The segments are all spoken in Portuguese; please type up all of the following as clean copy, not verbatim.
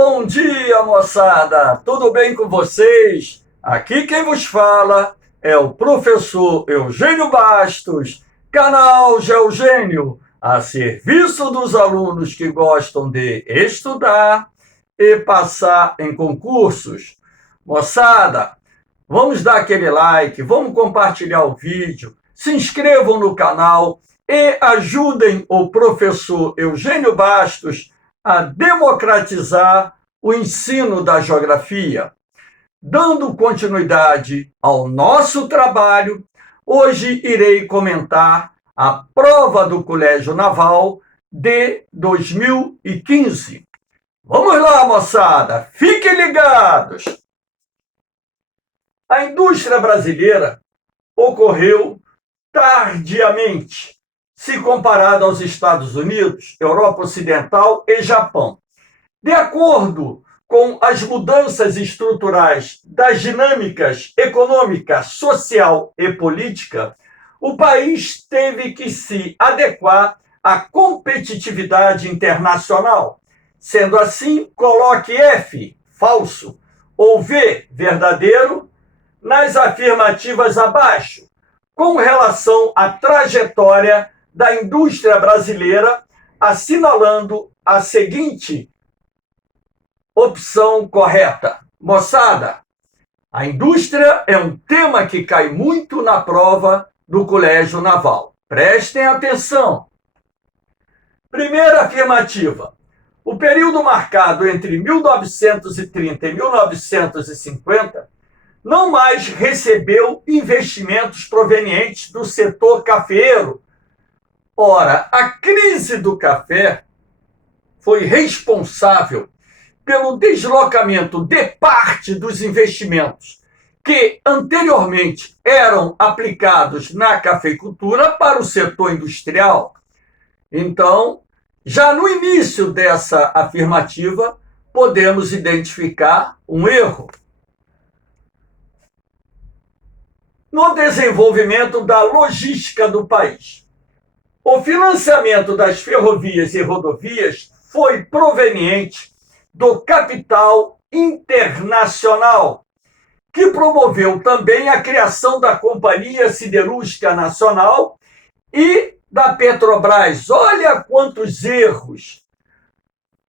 Bom dia, moçada! Tudo bem com vocês? Aqui quem vos fala é o professor Eugênio Bastos, canal Geogênio, a serviço dos alunos que gostam de estudar e passar em concursos. Moçada, vamos dar aquele like, vamos compartilhar o vídeo, se inscrevam no canal e ajudem o professor Eugênio Bastos a democratizar o ensino da geografia. Dando continuidade ao nosso trabalho, hoje irei comentar a prova do Colégio Naval de 2015. Vamos lá, moçada, fiquem ligados! A indústria brasileira ocorreu tardiamente, se comparado aos Estados Unidos, Europa Ocidental e Japão. De acordo com as mudanças estruturais das dinâmicas econômica, social e política, o país teve que se adequar à competitividade internacional. Sendo assim, coloque F, falso, ou V, verdadeiro, nas afirmativas abaixo, com relação à trajetória da indústria brasileira, assinalando a seguinte opção correta. Moçada, a indústria é um tema que cai muito na prova do Colégio Naval. Prestem atenção. Primeira afirmativa. O período marcado entre 1930 e 1950 não mais recebeu investimentos provenientes do setor cafeeiro. Ora, a crise do café foi responsável pelo deslocamento de parte dos investimentos que anteriormente eram aplicados na cafeicultura para o setor industrial. Então, já no início dessa afirmativa, podemos identificar um erro. No desenvolvimento da logística do país, o financiamento das ferrovias e rodovias foi proveniente do capital internacional, que promoveu também a criação da Companhia Siderúrgica Nacional e da Petrobras. Olha quantos erros!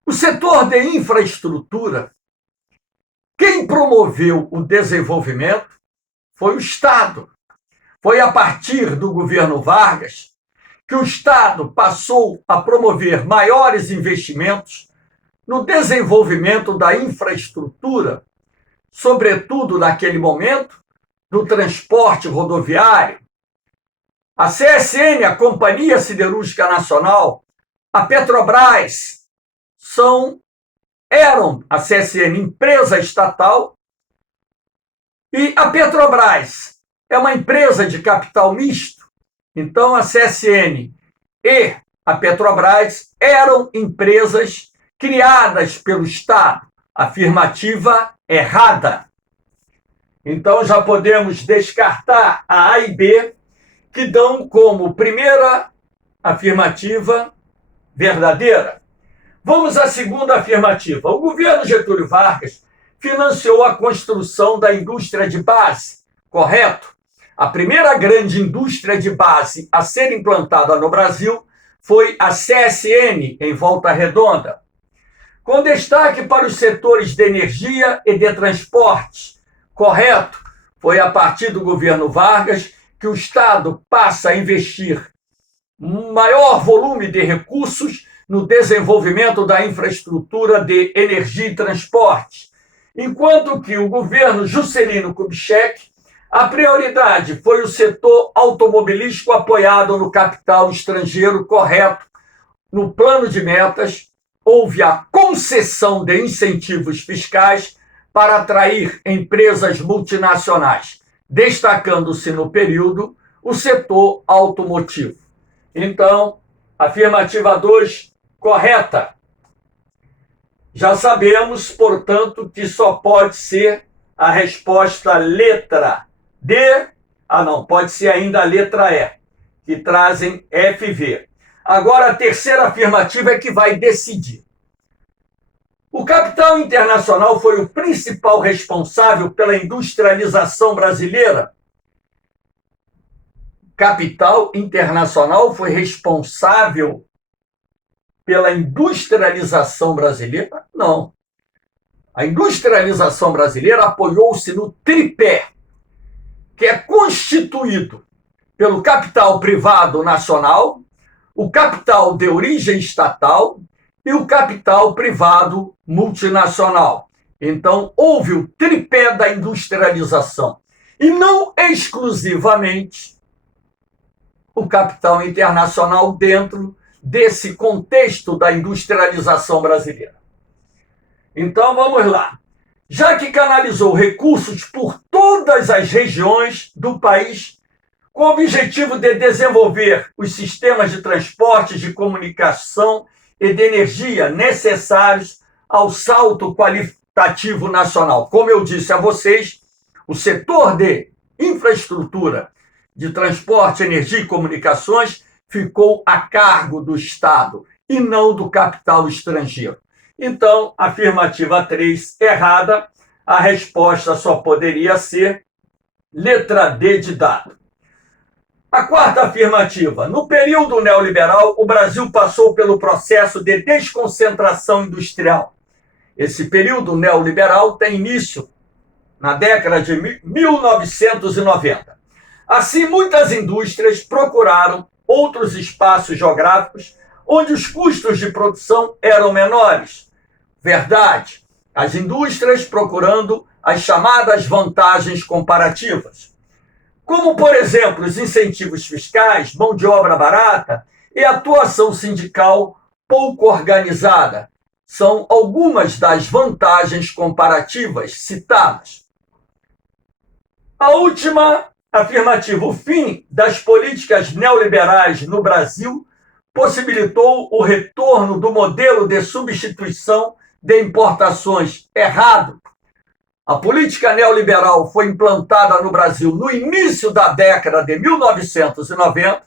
O setor de infraestrutura, quem promoveu o desenvolvimento foi o Estado. Foi a partir do governo Vargas que o Estado passou a promover maiores investimentos no desenvolvimento da infraestrutura, sobretudo naquele momento, do transporte rodoviário. A CSN, a Companhia Siderúrgica Nacional, a Petrobras, eram a CSN, empresa estatal, e a Petrobras é uma empresa de capital misto. Então, a CSN e a Petrobras eram empresas criadas pelo Estado. Afirmativa errada. Então, já podemos descartar a A e B, que dão como primeira afirmativa verdadeira. Vamos à segunda afirmativa. O governo Getúlio Vargas financiou a construção da indústria de base, correto? A primeira grande indústria de base a ser implantada no Brasil foi a CSN, em Volta Redonda, com destaque para os setores de energia e de transportes, correto? Foi a partir do governo Vargas que o Estado passa a investir um maior volume de recursos no desenvolvimento da infraestrutura de energia e transporte, enquanto que o governo Juscelino Kubitschek, a prioridade foi o setor automobilístico apoiado no capital estrangeiro, correto. No plano de metas, houve a concessão de incentivos fiscais para atrair empresas multinacionais, destacando-se no período o setor automotivo. Então, afirmativa 2, correta. Já sabemos, portanto, que só pode ser a resposta letra D. Pode ser ainda a letra E, que trazem FV. Agora, a terceira afirmativa é que vai decidir. O capital internacional foi o principal responsável pela industrialização brasileira? Capital internacional foi responsável pela industrialização brasileira? Não. A industrialização brasileira apoiou-se no tripé, que é constituído pelo capital privado nacional, o capital de origem estatal e o capital privado multinacional. Então, houve o tripé da industrialização. E não exclusivamente o capital internacional dentro desse contexto da industrialização brasileira. Então, vamos lá. Já que canalizou recursos por todas as regiões do país, com o objetivo de desenvolver os sistemas de transporte, de comunicação e de energia necessários ao salto qualitativo nacional. Como eu disse a vocês, o setor de infraestrutura de transporte, energia e comunicações ficou a cargo do Estado e não do capital estrangeiro. Então, afirmativa 3, errada. A resposta só poderia ser letra D de dado. A quarta afirmativa. No período neoliberal, o Brasil passou pelo processo de desconcentração industrial. Esse período neoliberal tem início na década de 1990. Assim, muitas indústrias procuraram outros espaços geográficos onde os custos de produção eram menores. Verdade, as indústrias procurando as chamadas vantagens comparativas, como, por exemplo, os incentivos fiscais, mão de obra barata e atuação sindical pouco organizada, são algumas das vantagens comparativas citadas. A última afirmativa, o fim das políticas neoliberais no Brasil possibilitou o retorno do modelo de substituição de importações errado. A política neoliberal foi implantada no Brasil no início da década de 1990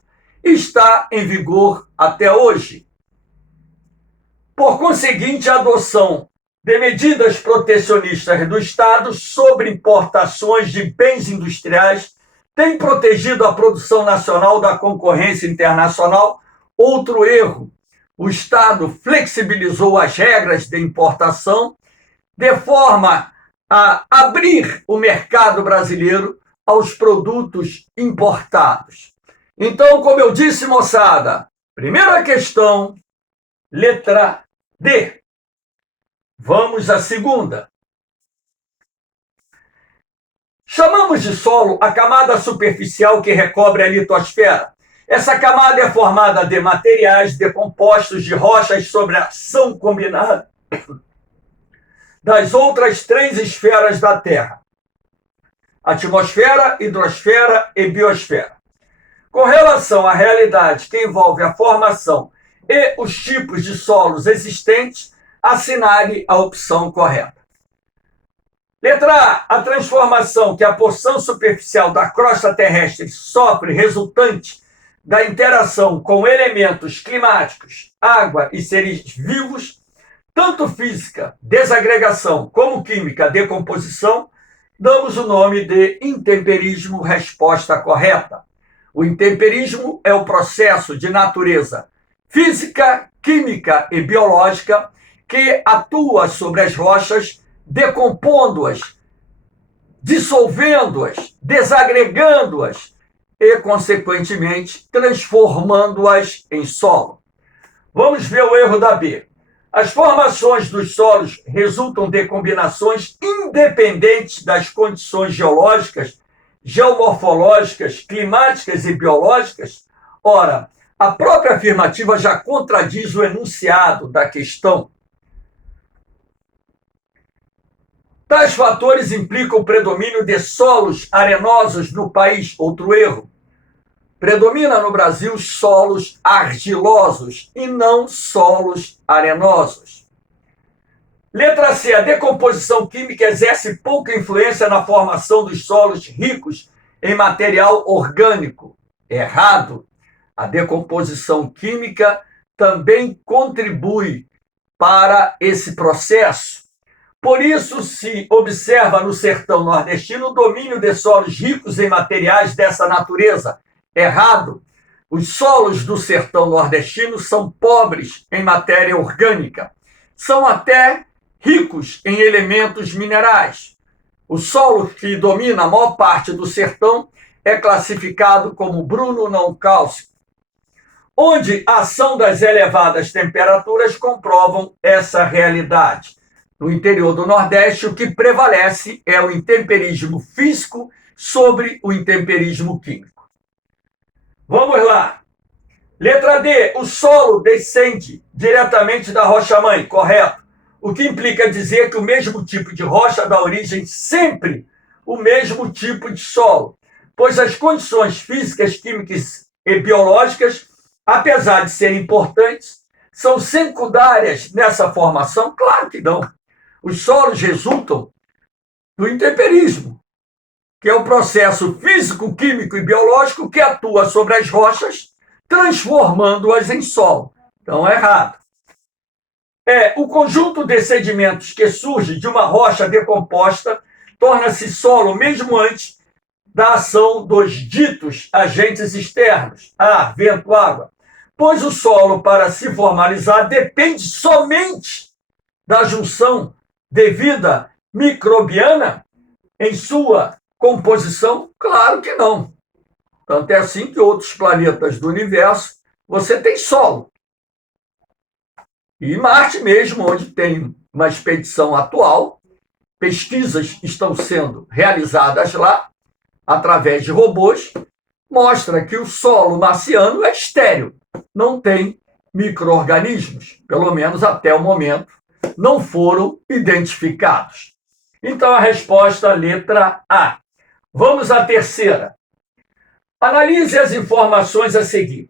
e está em vigor até hoje. Por conseguinte, a adoção de medidas protecionistas do Estado sobre importações de bens industriais tem protegido a produção nacional da concorrência internacional. Outro erro, o Estado flexibilizou as regras de importação de forma a abrir o mercado brasileiro aos produtos importados. Então, como eu disse, moçada, primeira questão, letra D. Vamos à segunda. Chamamos de solo a camada superficial que recobre a litosfera. Essa camada é formada de materiais decompostos de rochas sobre a ação combinada das outras três esferas da Terra: atmosfera, hidrosfera e biosfera. Com relação à realidade que envolve a formação e os tipos de solos existentes, assinale a opção correta. Letra A. A transformação que a porção superficial da crosta terrestre sofre resultante da interação com elementos climáticos, água e seres vivos, tanto física, desagregação, como química, decomposição, damos o nome de intemperismo. Resposta correta. O intemperismo é o processo de natureza física, química e biológica que atua sobre as rochas, decompondo-as, dissolvendo-as, desagregando-as e, consequentemente, transformando-as em solo. Vamos ver o erro da B. As formações dos solos resultam de combinações independentes das condições geológicas, geomorfológicas, climáticas e biológicas. Ora, a própria afirmativa já contradiz o enunciado da questão. Tais fatores implicam o predomínio de solos arenosos no país. Outro erro. Predomina no Brasil solos argilosos e não solos arenosos. Letra C. A decomposição química exerce pouca influência na formação dos solos ricos em material orgânico. Errado. A decomposição química também contribui para esse processo. Por isso, se observa no sertão nordestino o domínio de solos ricos em materiais dessa natureza. Errado. Os solos do sertão nordestino são pobres em matéria orgânica. São até ricos em elementos minerais. O solo que domina a maior parte do sertão é classificado como bruno não cálcico, onde a ação das elevadas temperaturas comprovam essa realidade. No interior do Nordeste, o que prevalece é o intemperismo físico sobre o intemperismo químico. Vamos lá. Letra D. O solo descende diretamente da rocha-mãe, correto? O que implica dizer que o mesmo tipo de rocha dá origem sempre o mesmo tipo de solo, pois as condições físicas, químicas e biológicas, apesar de serem importantes, são secundárias nessa formação? Claro que não. Os solos resultam do intemperismo, que é o processo físico, químico e biológico que atua sobre as rochas, transformando-as em solo. Então, é errado. O conjunto de sedimentos que surge de uma rocha decomposta torna-se solo mesmo antes da ação dos ditos agentes externos, ar, vento, água, pois o solo, para se formalizar, depende somente da junção de vida microbiana em sua composição? Claro que não. Tanto é assim que outros planetas do universo você tem solo. E Marte mesmo, onde tem uma expedição atual, pesquisas estão sendo realizadas lá, através de robôs, mostra que o solo marciano é estéril, não tem micro-organismos, pelo menos até o momento, não foram identificados. Então, a resposta, letra A. Vamos à terceira. Analise as informações a seguir.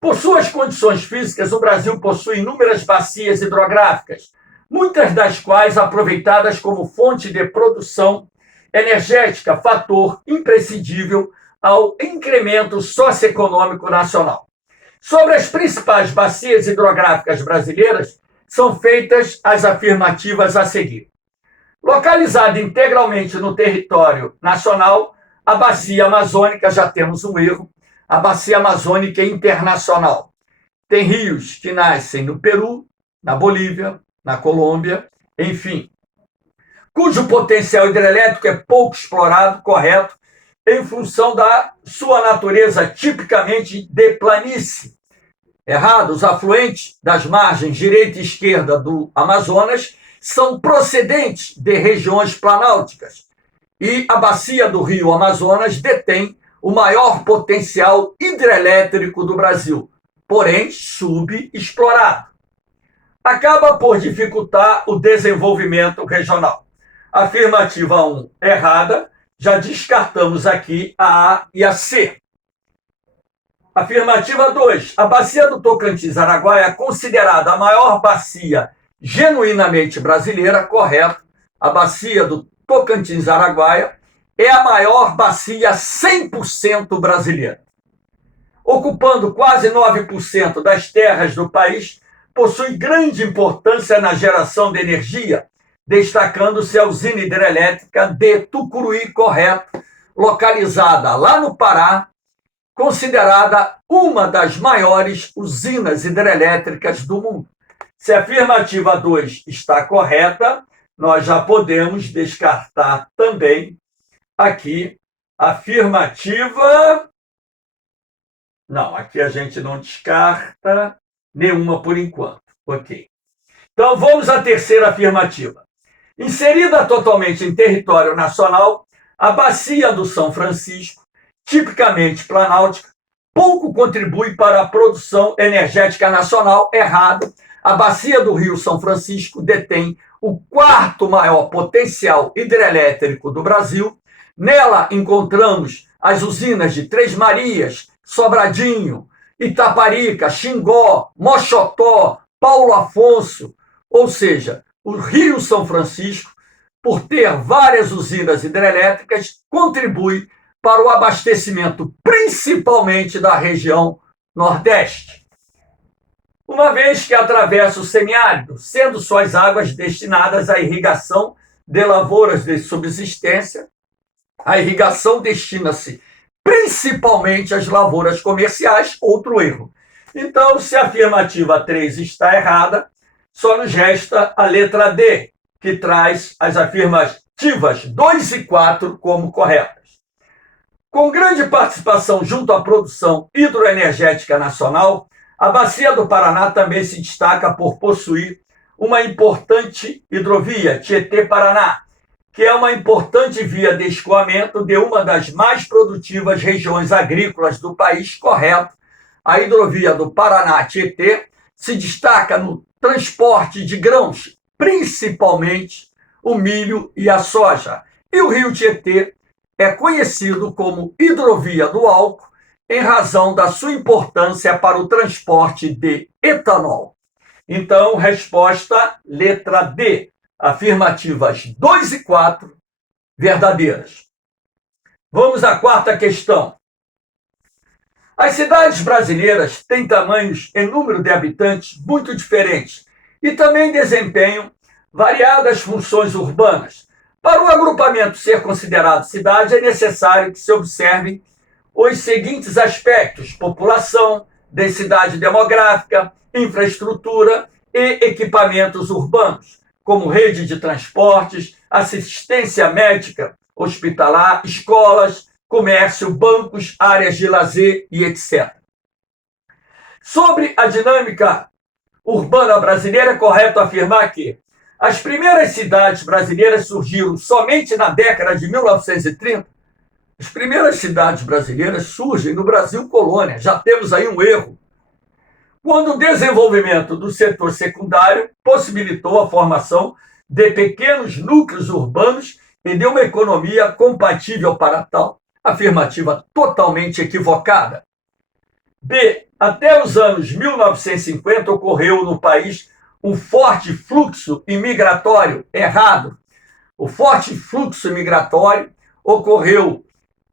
Por suas condições físicas, o Brasil possui inúmeras bacias hidrográficas, muitas das quais aproveitadas como fonte de produção energética, fator imprescindível ao incremento socioeconômico nacional. Sobre as principais bacias hidrográficas brasileiras, são feitas as afirmativas a seguir. Localizada integralmente no território nacional, a bacia amazônica, já temos um erro, a bacia amazônica internacional. Tem rios que nascem no Peru, na Bolívia, na Colômbia, enfim, cujo potencial hidrelétrico é pouco explorado, correto, em função da sua natureza tipicamente de planície. Errado, os afluentes das margens direita e esquerda do Amazonas são procedentes de regiões planálticas e a bacia do rio Amazonas detém o maior potencial hidrelétrico do Brasil, porém subexplorado. Acaba por dificultar o desenvolvimento regional. Afirmativa 1, errada, já descartamos aqui a A e a C. Afirmativa 2, a bacia do Tocantins-Araguaia é considerada a maior bacia genuinamente brasileira, correto. A bacia do Tocantins-Araguaia é a maior bacia 100% brasileira. Ocupando quase 9% das terras do país, possui grande importância na geração de energia, destacando-se a usina hidrelétrica de Tucuruí, correto, localizada lá no Pará, considerada uma das maiores usinas hidrelétricas do mundo. Se a afirmativa 2 está correta, nós já podemos descartar também aqui a afirmativa. Não, aqui a gente não descarta nenhuma por enquanto. Ok. Então vamos à terceira afirmativa. Inserida totalmente em território nacional, a bacia do São Francisco, tipicamente planáltica, pouco contribui para a produção energética nacional. Errado. A bacia do Rio São Francisco detém o quarto maior potencial hidrelétrico do Brasil. Nela encontramos as usinas de Três Marias, Sobradinho, Itaparica, Xingó, Moxotó, Paulo Afonso, ou seja, o Rio São Francisco, por ter várias usinas hidrelétricas, contribui para o abastecimento principalmente da região Nordeste. uma vez que atravessa o semiárido, sendo suas águas destinadas à irrigação de lavouras de subsistência. A irrigação destina-se principalmente às lavouras comerciais, outro erro. Então, se a afirmativa 3 está errada, só nos resta a letra D, que traz as afirmativas 2 e 4 como corretas. Com grande participação junto à produção hidroenergética nacional, a Bacia do Paraná também se destaca por possuir uma importante hidrovia, Tietê-Paraná, que é uma importante via de escoamento de uma das mais produtivas regiões agrícolas do país, correto. A hidrovia do Paraná-Tietê se destaca no transporte de grãos, principalmente o milho e a soja. E o rio Tietê é conhecido como hidrovia do álcool em razão da sua importância para o transporte de etanol. Então, resposta letra D. Afirmativas 2 e 4 verdadeiras. Vamos à quarta questão. As cidades brasileiras têm tamanhos e número de habitantes muito diferentes e também desempenham variadas funções urbanas. Para o agrupamento ser considerado cidade, é necessário que se observem os seguintes aspectos: população, densidade demográfica, infraestrutura e equipamentos urbanos, como rede de transportes, assistência médica, hospitalar, escolas, comércio, bancos, áreas de lazer e etc. Sobre a dinâmica urbana brasileira, é correto afirmar que as primeiras cidades brasileiras surgiram somente na década de 1930. As primeiras cidades brasileiras surgem no Brasil colônia. Já temos aí um erro. Quando o desenvolvimento do setor secundário possibilitou a formação de pequenos núcleos urbanos e de uma economia compatível para tal. Afirmativa totalmente equivocada. B. Até os anos 1950 ocorreu no país um forte fluxo imigratório. Errado. O forte fluxo imigratório ocorreu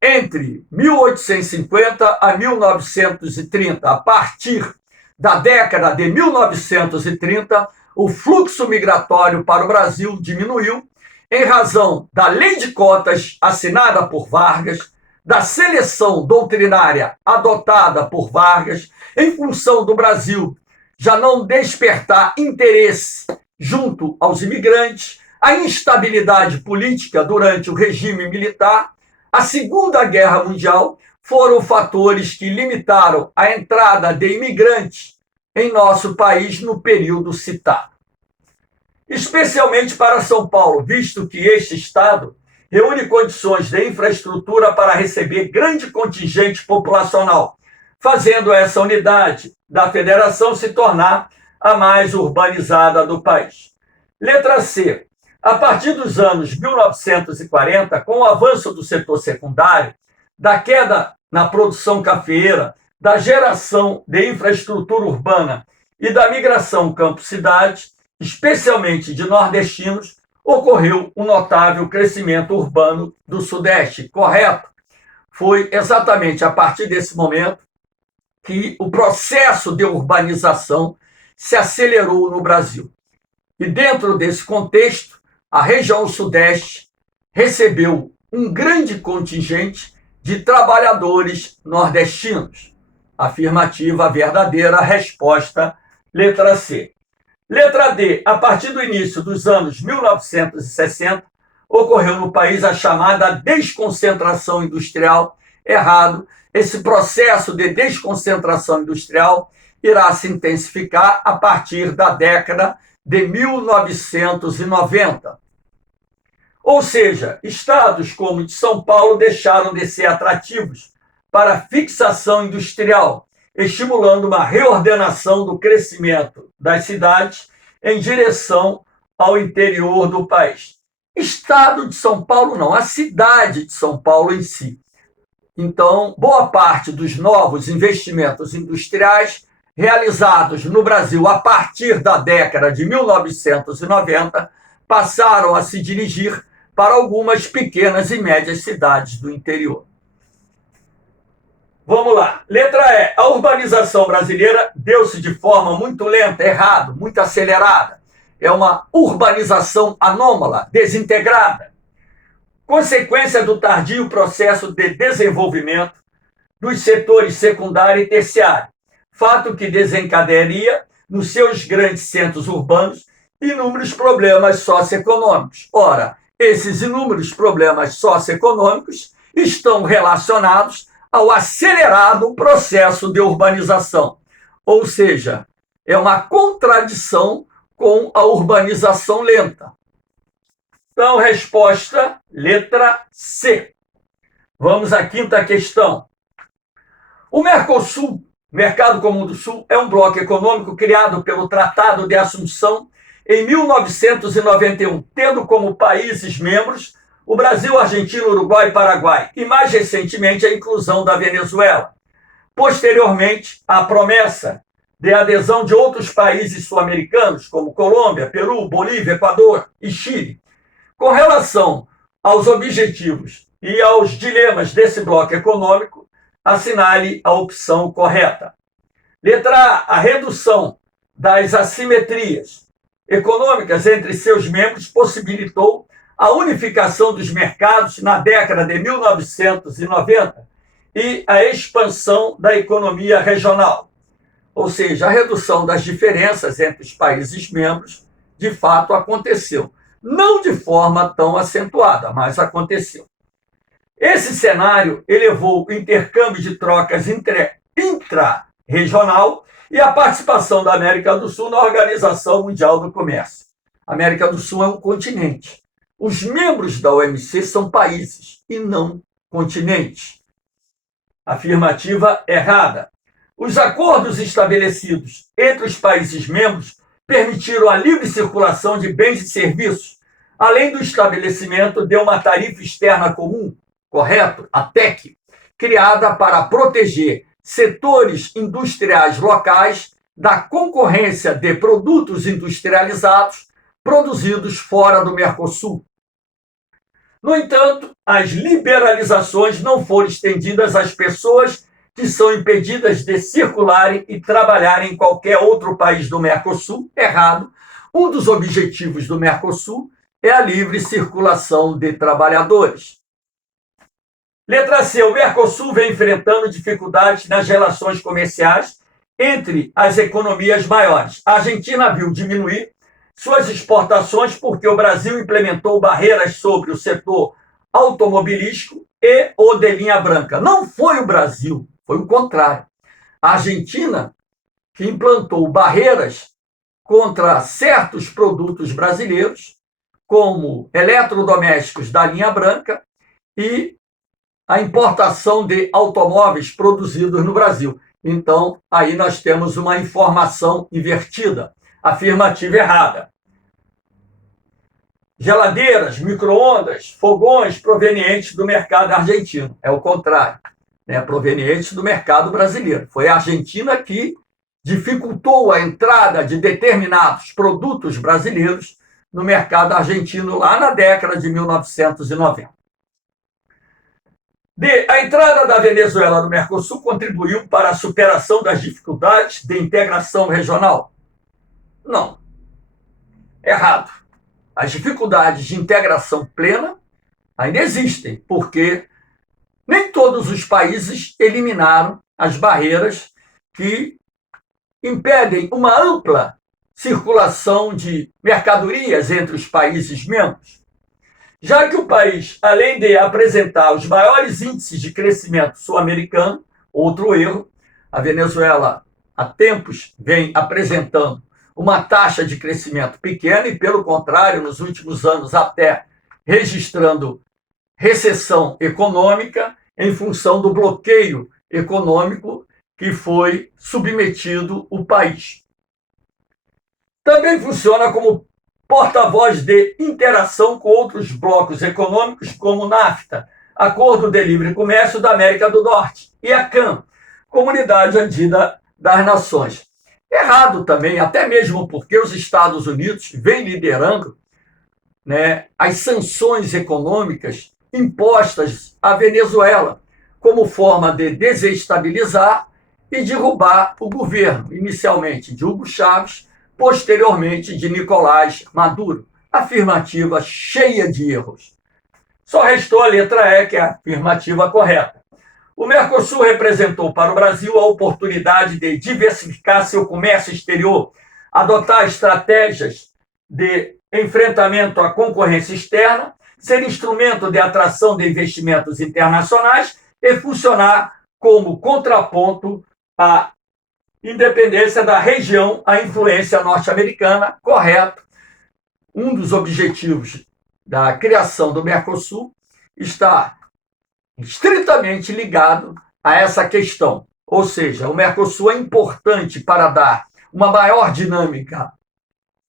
entre 1850 a 1930. A partir da década de 1930, o fluxo migratório para o Brasil diminuiu em razão da lei de cotas assinada por Vargas, da seleção doutrinária adotada por Vargas, em função do Brasil já não despertar interesse junto aos imigrantes, a instabilidade política durante o regime militar, a Segunda Guerra Mundial foram fatores que limitaram a entrada de imigrantes em nosso país no período citado. Especialmente para São Paulo, visto que este estado reúne condições de infraestrutura para receber grande contingente populacional, fazendo essa unidade da federação se tornar a mais urbanizada do país. Letra C. A partir dos anos 1940, com o avanço do setor secundário, da queda na produção cafeeira, da geração de infraestrutura urbana e da migração campo-cidade, especialmente de nordestinos, ocorreu um notável crescimento urbano do Sudeste. Correto? Foi exatamente a partir desse momento que o processo de urbanização se acelerou no Brasil. E dentro desse contexto, a região Sudeste recebeu um grande contingente de trabalhadores nordestinos. Afirmativa verdadeira, resposta letra C. Letra D. A partir do início dos anos 1960, ocorreu no país a chamada desconcentração industrial. Errado. Esse processo de desconcentração industrial irá se intensificar a partir da década de 1990. Ou seja, estados como o de São Paulo deixaram de ser atrativos para a fixação industrial, estimulando uma reordenação do crescimento das cidades em direção ao interior do país. Estado de São Paulo não, a cidade de São Paulo em si. Então, boa parte dos novos investimentos industriais realizados no Brasil a partir da década de 1990 passaram a se dirigir para algumas pequenas e médias cidades do interior. Vamos lá. Letra E. A urbanização brasileira deu-se de forma muito lenta, errado, muito acelerada. É uma urbanização anômala, desintegrada, consequência do tardio processo de desenvolvimento dos setores secundário e terciário, fato que desencadearia, nos seus grandes centros urbanos, inúmeros problemas socioeconômicos. Ora, esses inúmeros problemas socioeconômicos estão relacionados ao acelerado processo de urbanização, ou seja, é uma contradição com a urbanização lenta. Então, resposta, letra C. Vamos à quinta questão. O Mercosul, Mercado Comum do Sul, é um bloco econômico criado pelo Tratado de Assunção em 1991, tendo como países membros o Brasil, Argentina, Uruguai e Paraguai, e mais recentemente a inclusão da Venezuela. Posteriormente, a promessa de adesão de outros países sul-americanos, como Colômbia, Peru, Bolívia, Equador e Chile. Com relação aos objetivos e aos dilemas desse bloco econômico, assinale a opção correta. Letra A. A redução das assimetrias econômicas entre seus membros possibilitou a unificação dos mercados na década de 1990 e a expansão da economia regional. Ou seja, a redução das diferenças entre os países membros, de fato, aconteceu. Não de forma tão acentuada, mas aconteceu. Esse cenário elevou o intercâmbio de trocas intra-regional e a participação da América do Sul na Organização Mundial do Comércio. A América do Sul é um continente. Os membros da OMC são países e não continentes. Afirmativa errada. Os acordos estabelecidos entre os países membros permitiram a livre circulação de bens e serviços, além do estabelecimento de uma tarifa externa comum, correto? A TEC, criada para proteger setores industriais locais da concorrência de produtos industrializados produzidos fora do Mercosul. No entanto, as liberalizações não foram estendidas às pessoas que são impedidas de circularem e trabalharem em qualquer outro país do Mercosul. Errado. Um dos objetivos do Mercosul é a livre circulação de trabalhadores. Letra C. O Mercosul vem enfrentando dificuldades nas relações comerciais entre as economias maiores. A Argentina viu diminuir suas exportações porque o Brasil implementou barreiras sobre o setor automobilístico e o de linha branca. Não foi o Brasil, foi o contrário. A Argentina que implantou barreiras contra certos produtos brasileiros, como eletrodomésticos da linha branca e a importação de automóveis produzidos no Brasil. Então, aí nós temos uma informação invertida. Afirmativa errada. Geladeiras, micro-ondas, fogões provenientes do mercado argentino. É o contrário, né? Provenientes do mercado brasileiro. Foi a Argentina que dificultou a entrada de determinados produtos brasileiros no mercado argentino lá na década de 1990. D. A entrada da Venezuela no Mercosul contribuiu para a superação das dificuldades de integração regional? Não. Errado. As dificuldades de integração plena ainda existem, porque nem todos os países eliminaram as barreiras que impedem uma ampla circulação de mercadorias entre os países membros. Já que o país, além de apresentar os maiores índices de crescimento sul-americano, outro erro, a Venezuela há tempos vem apresentando uma taxa de crescimento pequena e, pelo contrário, nos últimos anos até registrando recessão econômica em função do bloqueio econômico que foi submetido o país. Também funciona como porta-voz de interação com outros blocos econômicos, como o NAFTA, Acordo de Livre Comércio da América do Norte, e a CAN, Comunidade Andina das Nações. Errado também, até mesmo porque os Estados Unidos vêm liderando, né, as sanções econômicas impostas à Venezuela, como forma de desestabilizar e derrubar o governo, inicialmente de Hugo Chávez, posteriormente de Nicolás Maduro. Afirmativa cheia de erros. Só restou a letra E, que é a afirmativa correta. O Mercosul representou para o Brasil a oportunidade de diversificar seu comércio exterior, adotar estratégias de enfrentamento à concorrência externa, ser instrumento de atração de investimentos internacionais e funcionar como contraponto à independência da região à influência norte-americana. Correto. Um dos objetivos da criação do Mercosul está estritamente ligado a essa questão. Ou seja, o Mercosul é importante para dar uma maior dinâmica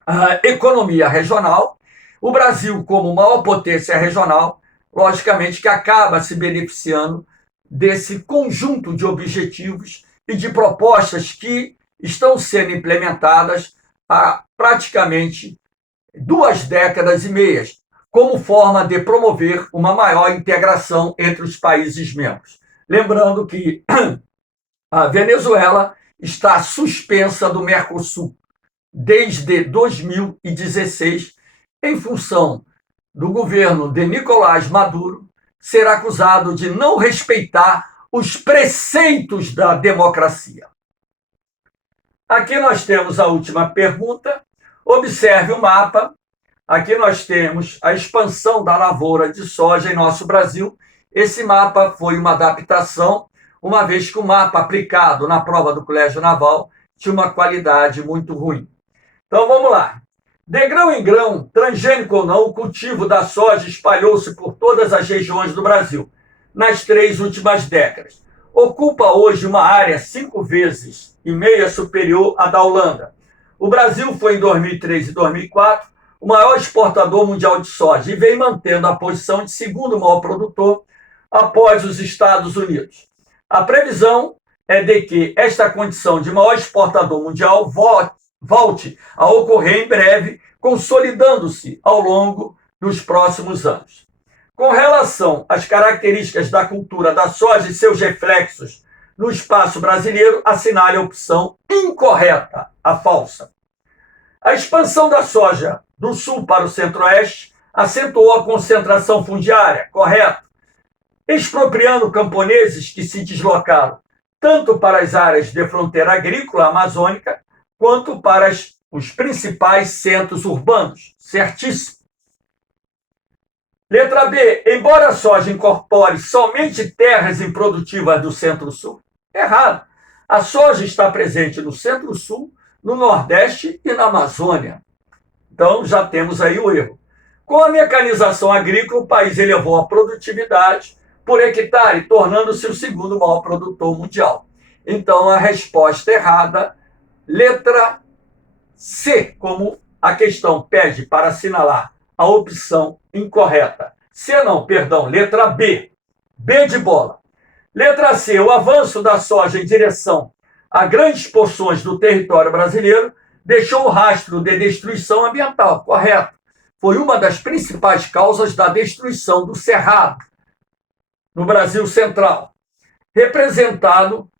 à economia regional. O Brasil, como maior potência regional, logicamente que acaba se beneficiando desse conjunto de objetivos e de propostas que estão sendo implementadas há praticamente 2 décadas e meia, como forma de promover uma maior integração entre os países membros. Lembrando que a Venezuela está suspensa do Mercosul desde 2016, em função do governo de Nicolás Maduro ser acusado de não respeitar os preceitos da democracia. Aqui nós temos a última pergunta. Observe o mapa. Aqui nós temos a expansão da lavoura de soja em nosso Brasil. Esse mapa foi uma adaptação, uma vez que o mapa aplicado na prova do Colégio Naval tinha uma qualidade muito ruim. Então vamos lá. De grão em grão, transgênico ou não, o cultivo da soja espalhou-se por todas as regiões do Brasil nas 3 últimas décadas. Ocupa hoje uma área 5,5 vezes superior à da Holanda. O Brasil foi em 2003 e 2004 o maior exportador mundial de soja e vem mantendo a posição de segundo maior produtor após os Estados Unidos. A previsão é de que esta condição de maior exportador mundial volte a ocorrer em breve, consolidando-se ao longo dos próximos anos. Com relação às características da cultura da soja e seus reflexos no espaço brasileiro, assinale a opção incorreta, a falsa. A expansão da soja do sul para o centro-oeste acentuou a concentração fundiária, correto, expropriando camponeses que se deslocaram tanto para as áreas de fronteira agrícola amazônica quanto para os principais centros urbanos, certíssimo. Letra B. Embora a soja incorpore somente terras improdutivas do Centro-Sul, errado. A soja está presente no Centro-Sul, no Nordeste e na Amazônia. Então, já temos aí o erro. Com a mecanização agrícola, o país elevou a produtividade por hectare, tornando-se o segundo maior produtor mundial. Então, a resposta errada, letra C, como a questão pede para assinalar a opção incorreta. C não, perdão, letra B. B de bola. Letra C, o avanço da soja em direção a grandes porções do território brasileiro deixou um rastro de destruição ambiental, correto. Foi uma das principais causas da destruição do cerrado no Brasil Central, representado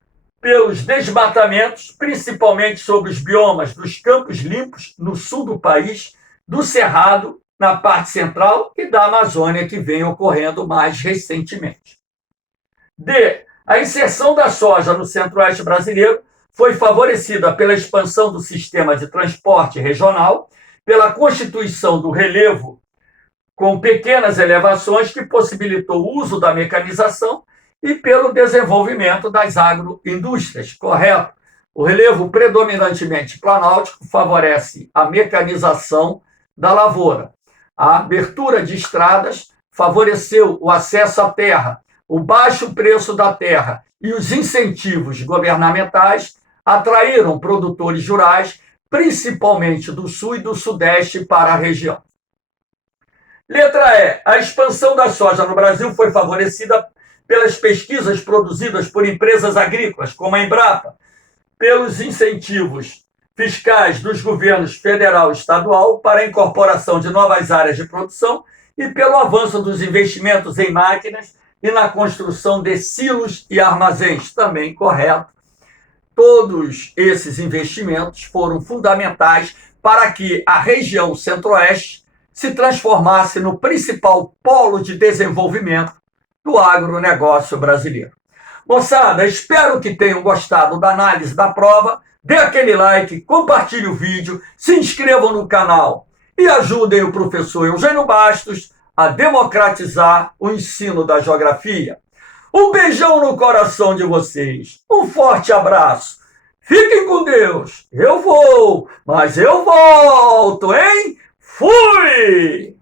pelos desmatamentos, principalmente sobre os biomas dos Campos Limpos, no sul do país, do Cerrado, na parte central, e da Amazônia, que vem ocorrendo mais recentemente. D. A inserção da soja no centro-oeste brasileiro foi favorecida pela expansão do sistema de transporte regional, pela constituição do relevo com pequenas elevações que possibilitou o uso da mecanização e pelo desenvolvimento das agroindústrias, correto? O relevo predominantemente planáltico favorece a mecanização da lavoura. A abertura de estradas favoreceu o acesso à terra, o baixo preço da terra e os incentivos governamentais atraíram produtores rurais, principalmente do sul e do sudeste, para a região. Letra E. A expansão da soja no Brasil foi favorecida pelas pesquisas produzidas por empresas agrícolas, como a Embrapa, pelos incentivos fiscais dos governos federal e estadual para a incorporação de novas áreas de produção e pelo avanço dos investimentos em máquinas e na construção de silos e armazéns, também correto. Todos esses investimentos foram fundamentais para que a região centro-oeste se transformasse no principal polo de desenvolvimento do agronegócio brasileiro. Moçada, espero que tenham gostado da análise da prova. Dê aquele like, compartilhe o vídeo, se inscrevam no canal e ajudem o professor Eugênio Bastos a democratizar o ensino da geografia. Um beijão no coração de vocês. Um forte abraço. Fiquem com Deus. Eu vou, mas eu volto, hein? Fui!